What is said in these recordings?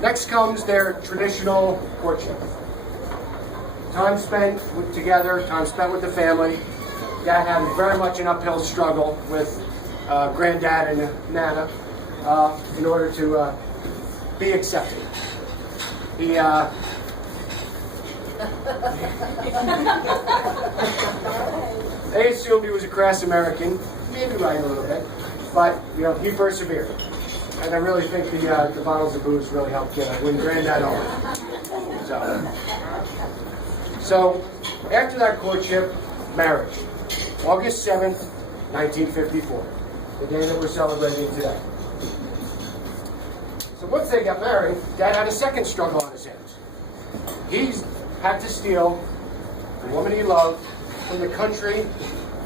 Next comes their traditional courtship. Time spent together, time spent with the family. Dad had very much an uphill struggle with Granddad and Nana in order to be accepted. They assumed he was a crass American, maybe right a little bit, but he persevered. And I really think the bottles of booze really helped win Granddad over. So after that courtship, marriage. August 7th, 1954, the day that we're celebrating today. So once they got married, Dad had a second struggle on his hands. He had to steal the woman he loved from the country,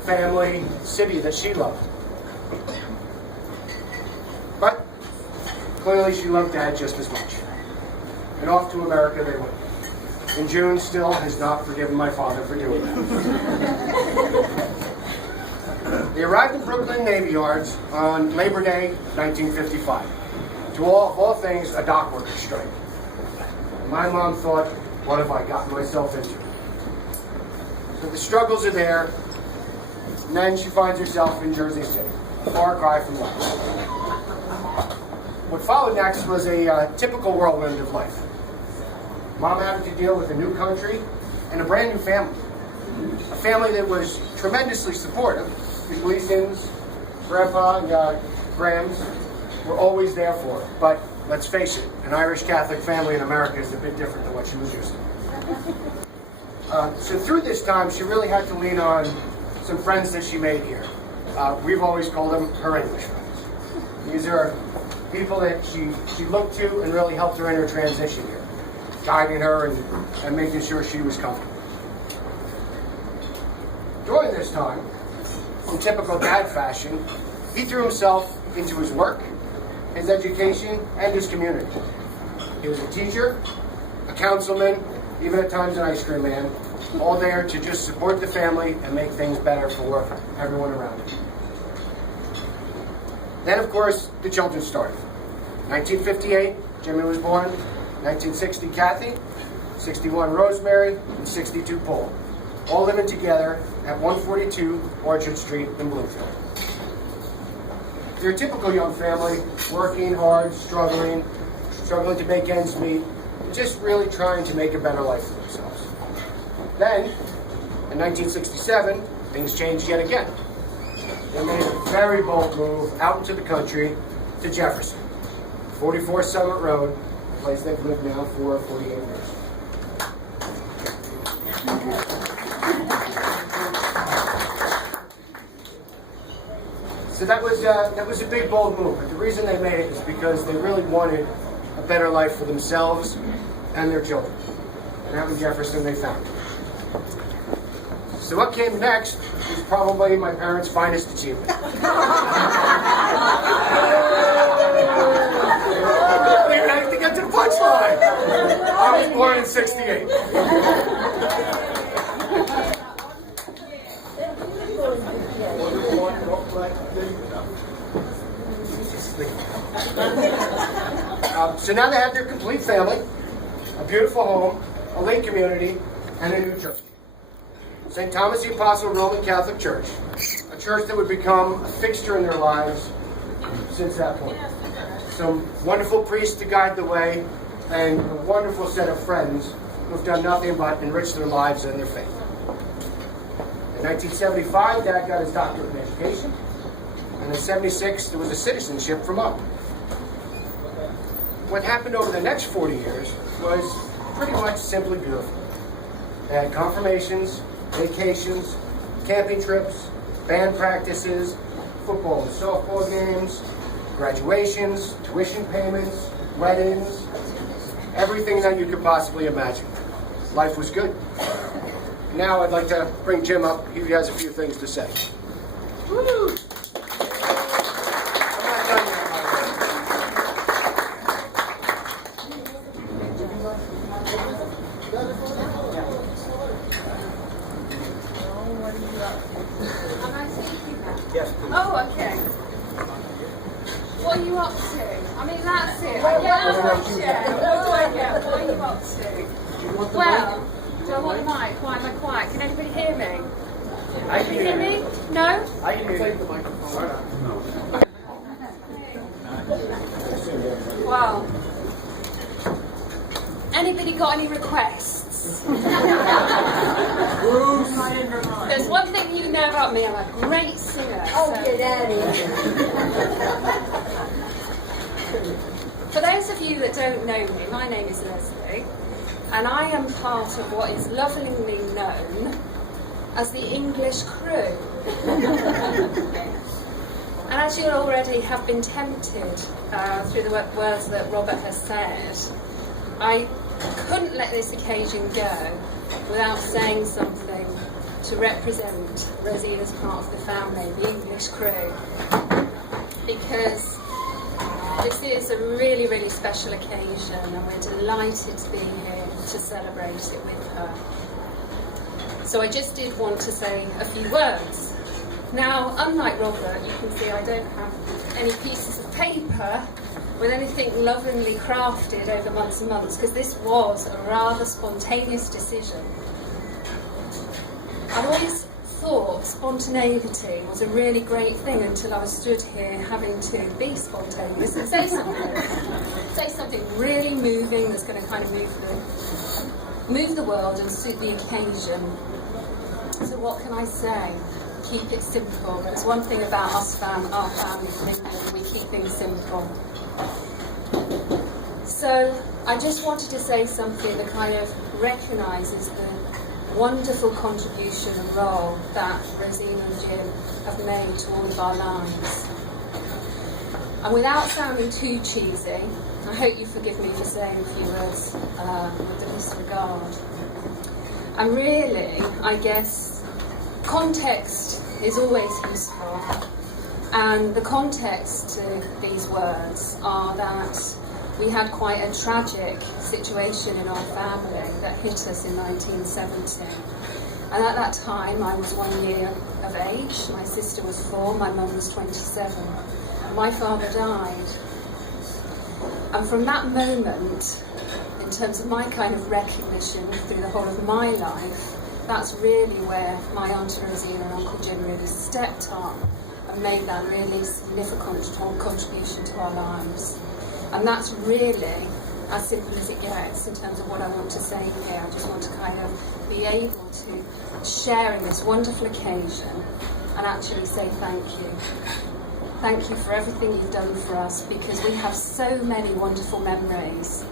family, city that she loved. But clearly she loved Dad just as much. And off to America they went. And June still has not forgiven my father for doing that. They arrived in Brooklyn Navy Yards on Labor Day, 1955. To all things, a dock worker strike. And my mom thought, what have I gotten myself into? So the struggles are there, and then she finds herself in Jersey City, a far cry from life. What followed next was a typical whirlwind of life. Mom having to deal with a new country and a brand new family. A family that was tremendously supportive. The Gleesons, Grandpa and Grams were always there for her. But let's face it, an Irish Catholic family in America is a bit different than what she was used to. So through this time, she really had to lean on some friends that she made here. We've always called them her English friends. These are people that she looked to and really helped her in her transition here, guiding her and making sure she was comfortable. During this time, in typical Dad fashion, he threw himself into his work, his education, and his community. He was a teacher, a councilman, even at times an ice cream man, all there to just support the family and make things better for everyone around him. Then, of course, the children started. 1958, Jimmy was born. 1960, Kathy. 61, Rosemary. And 62, Paul. All living together at 142 Orchard Street in Bloomfield. They're a typical young family, working hard, struggling to make ends meet, just really trying to make a better life for themselves. Then, in 1967, things changed yet again. They made a very bold move out into the country to Jefferson, 44 Summit Road, a place they've lived now for 48 years. So that was a big, bold move. But the reason they made it is because they really wanted a better life for themselves and their children. And out in Jefferson, they found it. So what came next is probably my parents' finest achievement. I don't even have to get to the punchline. I was born in '68. So now they have their complete family, a beautiful home, a lake community, and a new church. St. Thomas the Apostle Roman Catholic Church, a church that would become a fixture in their lives since that point. Some wonderful priests to guide the way, and a wonderful set of friends who have done nothing but enrich their lives and their faith. In 1975, Dad got his doctorate in education, and in '76, there was a citizenship for Mom. What happened over the next 40 years was pretty much simply beautiful. They had confirmations, vacations, camping trips, band practices, football and softball games, graduations, tuition payments, weddings, everything that you could possibly imagine. Life was good. Now I'd like to bring Jim up. He has a few things to say. Woo! Yes, please. Oh, okay. What are you up to? I mean, that's it. What do I get? What are you up to? Well, do I want the mic? Why am I quiet? Can anybody hear me? Can you hear me? No? I can hear the microphone. Well, anybody got any requests? There's one thing you know about me, I'm a great singer. Oh, get out of here. For those of you that don't know me, my name is Leslie, and I am part of what is lovingly known as the English crew. And as you already have been tempted through the words that Robert has said, I couldn't let this occasion go without saying something to represent Rosina's part of the family, the English crew, because this is a really, really special occasion and we're delighted to be here to celebrate it with her. So I just did want to say a few words. Now, unlike Robert, you can see I don't have any pieces of paper with anything lovingly crafted over months and months, because this was a rather spontaneous decision. I always thought spontaneity was a really great thing until I was stood here having to be spontaneous and say something. Say something really moving that's going to kind of move the world and suit the occasion. So what can I say? Keep it simple. There's one thing about our family from England, we keep things simple. So I just wanted to say something that kind of recognises the wonderful contribution and role that Rosina and Jim have made to all of our lives. And without sounding too cheesy, I hope you forgive me for saying a few words with a disregard. And really, I guess, context is always useful. And the context to these words are that we had quite a tragic situation in our family that hit us in 1970. And at that time, I was 1 year of age, my sister was 4, my mum was 27. My father died. And from that moment, in terms of my kind of recognition through the whole of my life, that's really where my Auntie Rosina and Uncle Jim really stepped up and made that really significant contribution to our lives. And that's really as simple as it gets in terms of what I want to say here. I just want to kind of be able to share in this wonderful occasion and actually say thank you. Thank you for everything you've done for us, because we have so many wonderful memories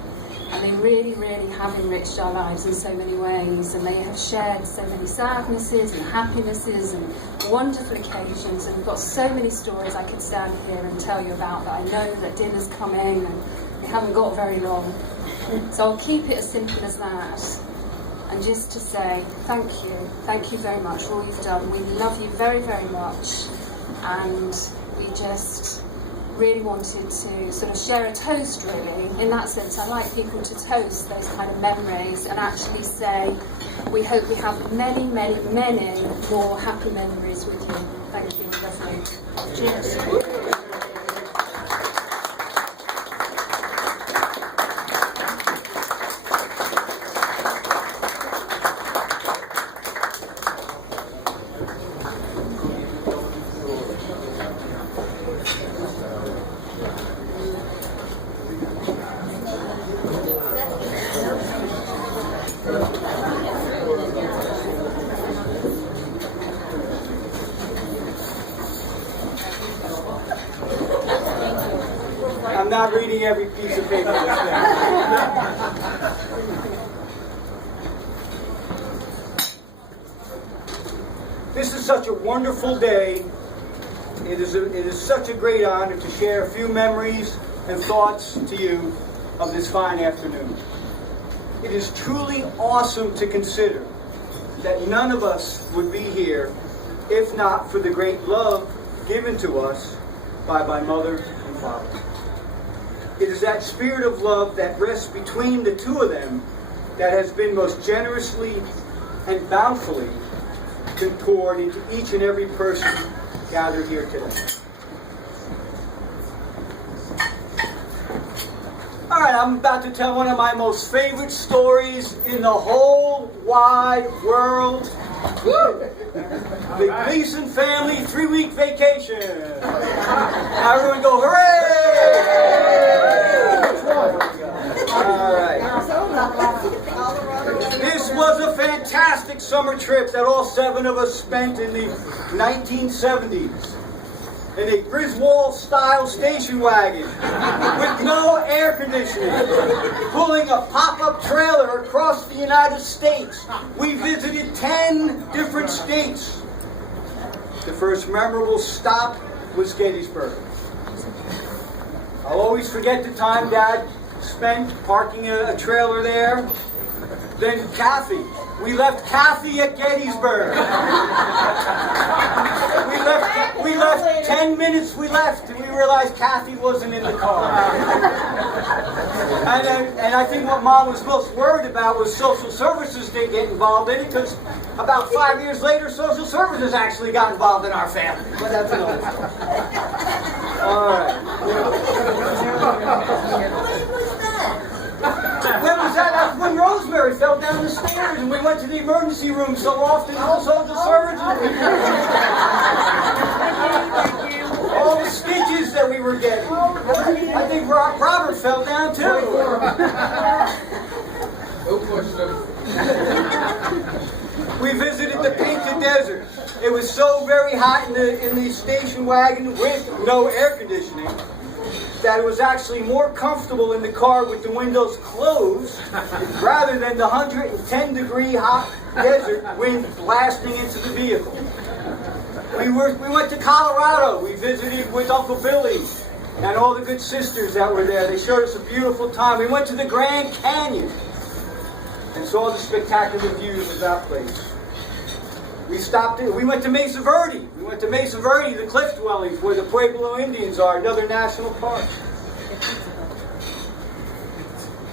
and they really, really have enriched our lives in so many ways, and they have shared so many sadnesses and happinesses and wonderful occasions, and we've got so many stories I could stand here and tell you about, that I know that dinner's coming and we haven't got very long. So I'll keep it as simple as that, and just to say thank you very much for all you've done. We love you very, very much, and we just really wanted to sort of share a toast, really. In that sense, I like people to toast those kind of memories and actually say, we hope we have many, many, many more happy memories with you. Thank you. Lovely. Cheers. I'm not reading every piece of paper that's there. This is such a wonderful day. It is such a great honor to share a few memories and thoughts to you of this fine afternoon. It is truly awesome to consider that none of us would be here if not for the great love given to us by my mother and father. It is that spirit of love that rests between the two of them that has been most generously and bountifully poured into each and every person gathered here today. All right, I'm about to tell one of my most favorite stories in the whole wide world. The Gleeson family 3-week vacation. Everyone go, hooray! All right. This was a fantastic summer trip that all 7 of us spent in the 1970s. In a Griswold-style station wagon with no air conditioning, pulling a pop-up trailer across the United States. We visited 10 different states. The first memorable stop was Gettysburg. I'll always forget the time Dad spent parking a trailer there. Then Kathy. We left Kathy at Gettysburg. We left 10 minutes we left and we realized Kathy wasn't in the car. And I think what Mom was most worried about was social services didn't get involved in it, because about 5 years later social services actually got involved in our family. But that's another story. Alright. When was that? That's when Rosemary fell down the stairs and we went to the emergency room so often to the social services. All the stitches that we were getting. I think Robert fell down too. We visited the Painted Desert. It was so very hot in the station wagon with no air conditioning that it was actually more comfortable in the car with the windows closed rather than the 110-degree hot desert wind blasting into the vehicle. We went to Colorado. We visited with Uncle Billy and all the good sisters that were there. They showed us a beautiful time. We went to the Grand Canyon and saw the spectacular views of that place. We went to Mesa Verde. We went to Mesa Verde, the cliff dwellings where the Pueblo Indians are, another national park.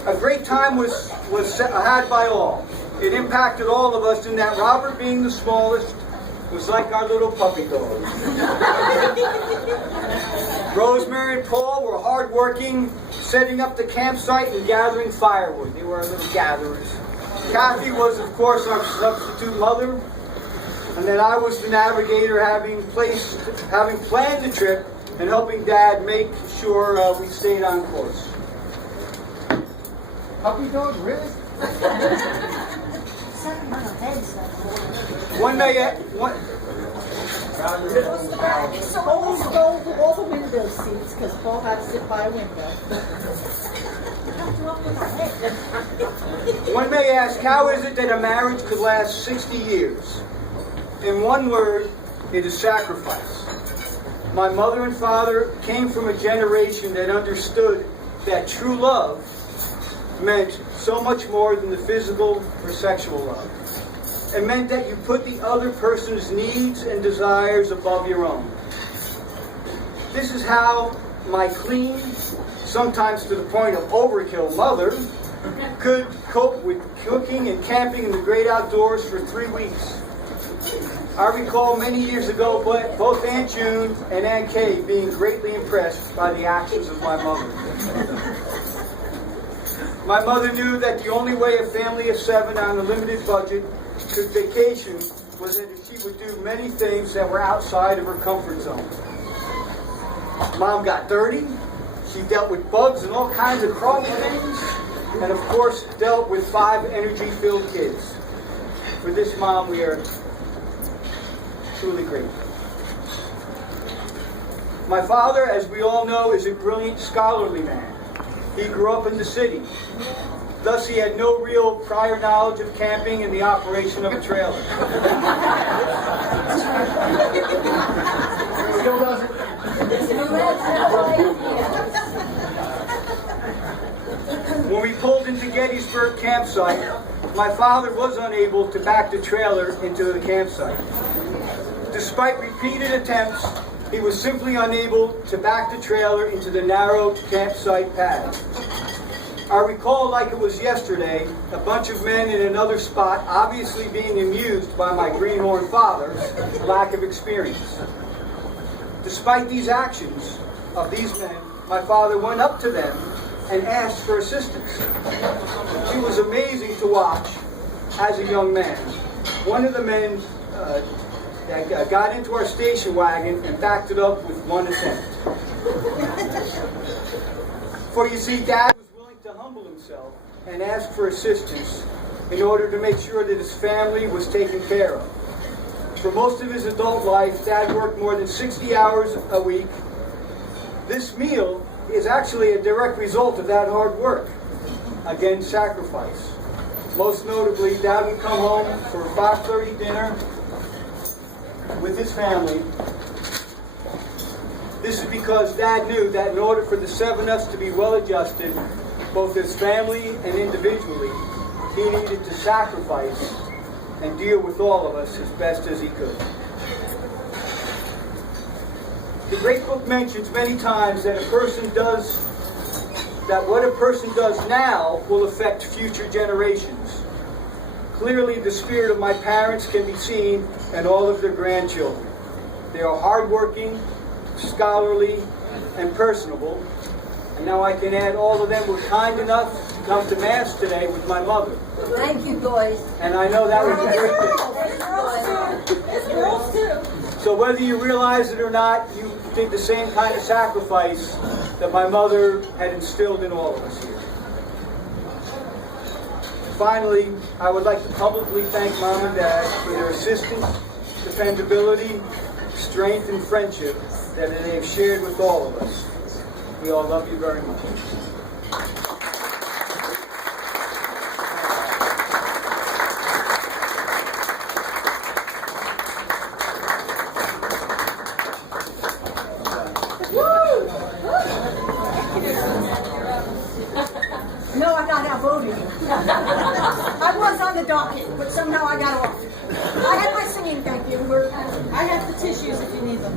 A great time was had by all. It impacted all of us in that Robert, being the smallest, was like our little puppy dog. Rosemary and Paul were hardworking, setting up the campsite and gathering firewood. They were our little gatherers. Kathy was, of course, our substitute mother. And then I was the navigator, having planned the trip and helping Dad make sure we stayed on course. Puppy dog, really? One day, Always go to all the window seats because Paul had to sit by a window. one may ask, how is it that a marriage could last 60 years? In one word, it is sacrifice. My mother and father came from a generation that understood that true love meant so much more than the physical or sexual love. It meant that you put the other person's needs and desires above your own. This is how my clean, sometimes to the point of overkill mother, could cope with cooking and camping in the great outdoors for 3 weeks. I recall many years ago both Aunt June and Aunt Kay being greatly impressed by the actions of my mother. My mother knew that the only way a family of 7 on a limited budget could vacation was that she would do many things that were outside of her comfort zone. Mom got dirty. She dealt with bugs and all kinds of crawly things. And of course, dealt with 5 energy-filled kids. For this mom, we are truly grateful. My father, as we all know, is a brilliant scholarly man. He grew up in the city. Thus, he had no real prior knowledge of camping and the operation of a trailer. Still doesn't. When we pulled into Gettysburg campsite, my father was unable to back the trailer into the campsite. Despite repeated attempts, he was simply unable to back the trailer into the narrow campsite pad. I recall like it was yesterday, a bunch of men in another spot obviously being amused by my greenhorn father's lack of experience. Despite these actions of these men, my father went up to them and asked for assistance. He was amazing to watch as a young man. One of the men got into our station wagon and backed it up with one attempt. For you see, Dad was willing to humble himself and ask for assistance in order to make sure that his family was taken care of. For most of his adult life, Dad worked more than 60 hours a week. This meal is actually a direct result of that hard work. Again, sacrifice. Most notably, Dad would come home for a 5:30 dinner with his family. This is because Dad knew that in order for the seven of us to be well adjusted, both as family and individually, he needed to sacrifice and deal with all of us as best as he could. The great book mentions many times that what a person does now will affect future generations. Clearly, the spirit of my parents can be seen in all of their grandchildren. They are hardworking, scholarly, and personable. And now I can add all of them were kind enough to come to Mass today with my mother. Thank you, boys. And I know that was a great thing. It's girls too. So whether you realize it or not, you did the same kind of sacrifice that my mother had instilled in all of us here. Finally, I would like to publicly thank Mom and Dad for their assistance, dependability, strength, and friendship that they have shared with all of us. We all love you very much. No, I got outvoted. I was on the docket, but somehow I got off. I had my singing, thank you. I have the tissues if you need them.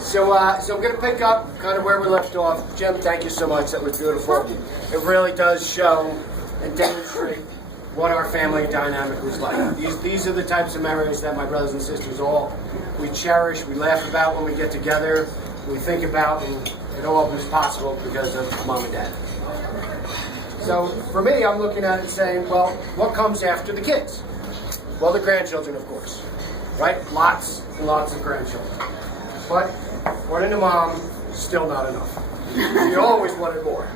So I'm going to pick up kind of where we left off. Jim, thank you so much. That was beautiful. It really does show and demonstrate what our family dynamic was like. These are the types of memories that my brothers and sisters we cherish, we laugh about when we get together, we think about, and it all was possible because of Mom and Dad. So for me, I'm looking at it saying, well, what comes after the kids? Well, the grandchildren, of course, right? Lots and lots of grandchildren. But according to Mom, still not enough. She always wanted more.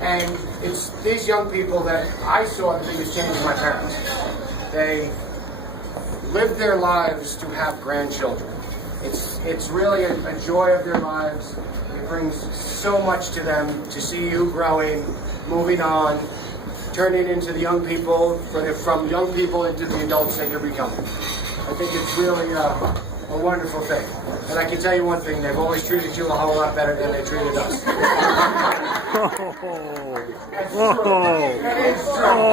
And it's these young people that I saw the biggest change in my parents. They lived their lives to have grandchildren. It's really a joy of their lives. It brings so much to them to see you growing, moving on, turning into the young people, from young people into the adults that you're becoming. I think it's really a wonderful thing. And I can tell you one thing, they've always treated you a whole lot better than they treated us. That's true.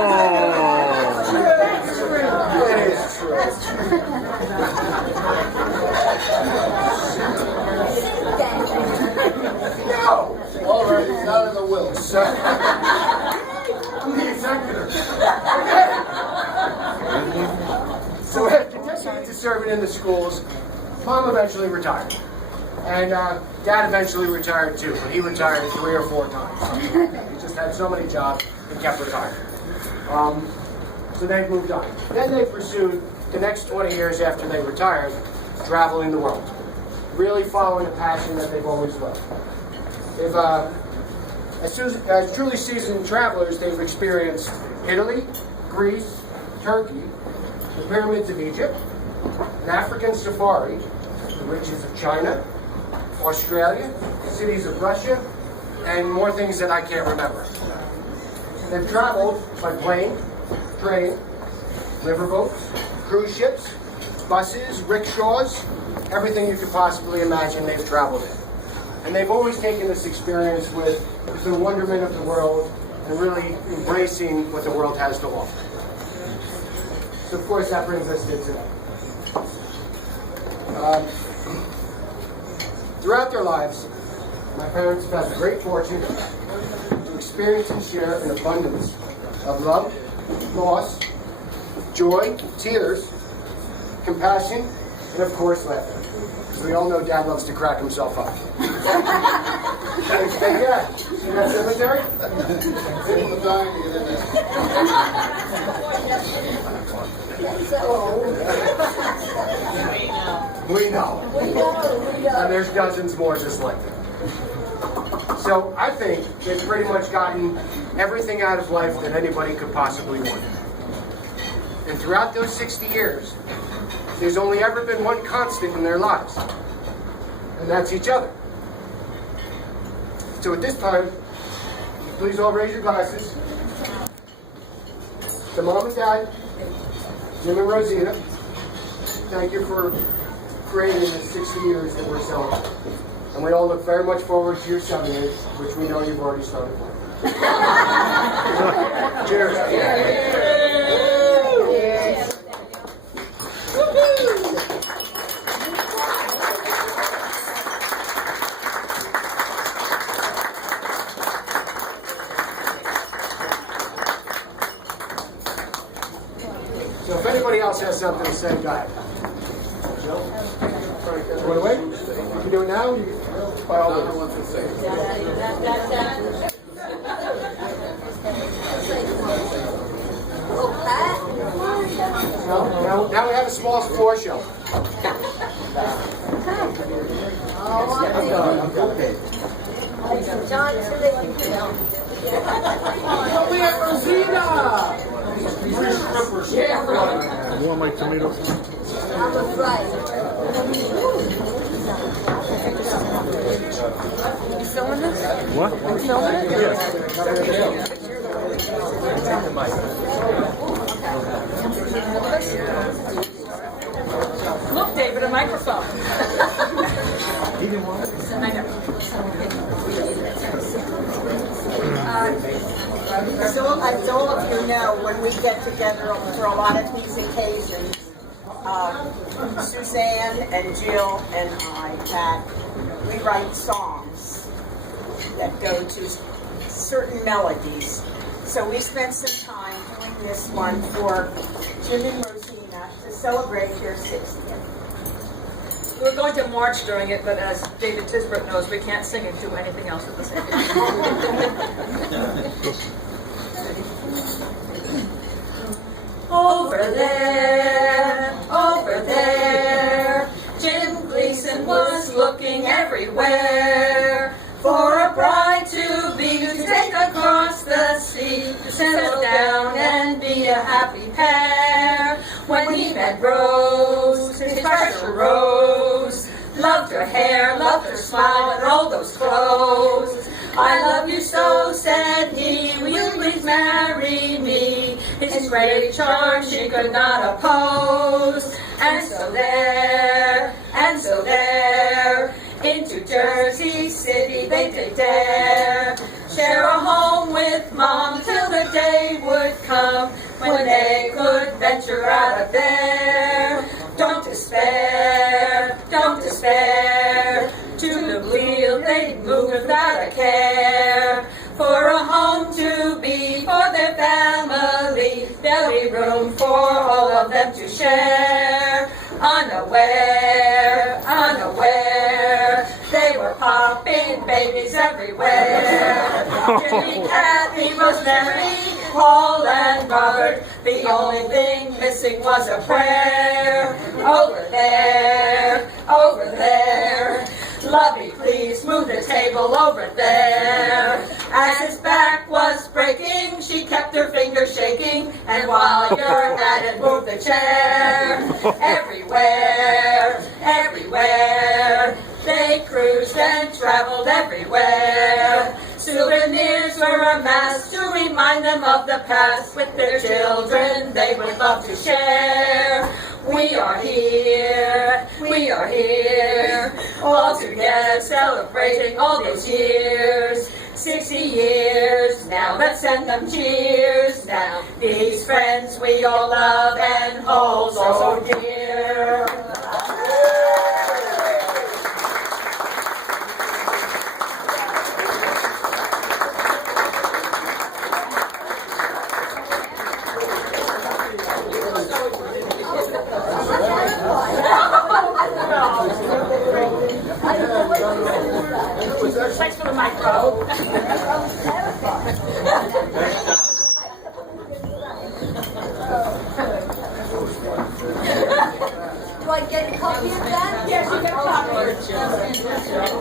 That is true. It is true. No! All right, it's out of the will. So, I'm the executor. So after decades of serving in the schools, Mom eventually retired. And Dad eventually retired too, but he retired 3 or 4 times. He just had so many jobs, he kept retiring. So they moved on. Then they pursued the next 20 years after they retired, traveling the world. Really following a passion that they've always loved. They've, as truly seasoned travelers, they've experienced Italy, Greece, Turkey, the pyramids of Egypt, an African safari, the riches of China, Australia, cities of Russia, and more things that I can't remember. They've traveled by plane, train, riverboats, cruise ships, buses, rickshaws, everything you could possibly imagine they've traveled in. And they've always taken this experience with the wonderment of the world and really embracing what the world has to offer. So of course that brings us to today. Throughout their lives, my parents have had the great fortune to experience and share an abundance of love, loss, joy, tears, compassion, and of course laughter. Because we all know Dad loves to crack himself up. Yeah. See that cemetery? People are dying to get in there. We know. And there's dozens more just like that. So I think they've pretty much gotten everything out of life that anybody could possibly want. And throughout those 60 years, there's only ever been one constant in their lives, and that's each other. So at this time, please all raise your glasses. To Mom and Dad, Jim and Rosina, thank you for creating the 60 years that we're celebrating. And we all look very much forward to your 70th, which we know you've already started with. Cheers. So if anybody else has something to say, go ahead. Joe? You want to wait? You can do it now? By all means. Now we have a small floor show. Come here, Rosina! You want my tomatoes? What? Look, David, a microphone. I know. So as all of you know, when we get together for a lot of these occasions, Suzanne and Jill and I, that we write songs that go to certain melodies. So we spent some time doing this one for Jim and Rosina to celebrate their 60th. We're going to march during it, but as David Tisbert knows, we can't sing and do anything else at the same time. Over there, Jim Gleeson was looking everywhere for a bride to be, to take across the sea, to settle down and be a happy pair. When he met Rose, his pressure rose. Loved her hair, loved her smile, and all those clothes. I love you so, said he, will you please marry me? His great charm she could not oppose. And so there, into Jersey City they did dare. Share a home with Mom till the day would come when they could venture out of there. Don't despair, to the wheel they moved without a care. For a home to be for their family, there'll be room for all of them to share. Unaware, they were popping babies everywhere. Jimmy, Kathy, Rosemary, Paul and Robert, the only thing missing was a prayer. Over there, Lovey, please move the table over there. As his back was breaking, she kept her fingers shaking, and while you're at it, move the chair. Everywhere, they cruised and traveled everywhere. Souvenirs were amassed to remind them of the past. With their children, they would love to share. We are here, all together celebrating all those years. 60 years, now let's send them cheers. Now, these friends we all love and hold so dear. Thanks for the mic. Do I get a copy of that? Yes, you get a copy.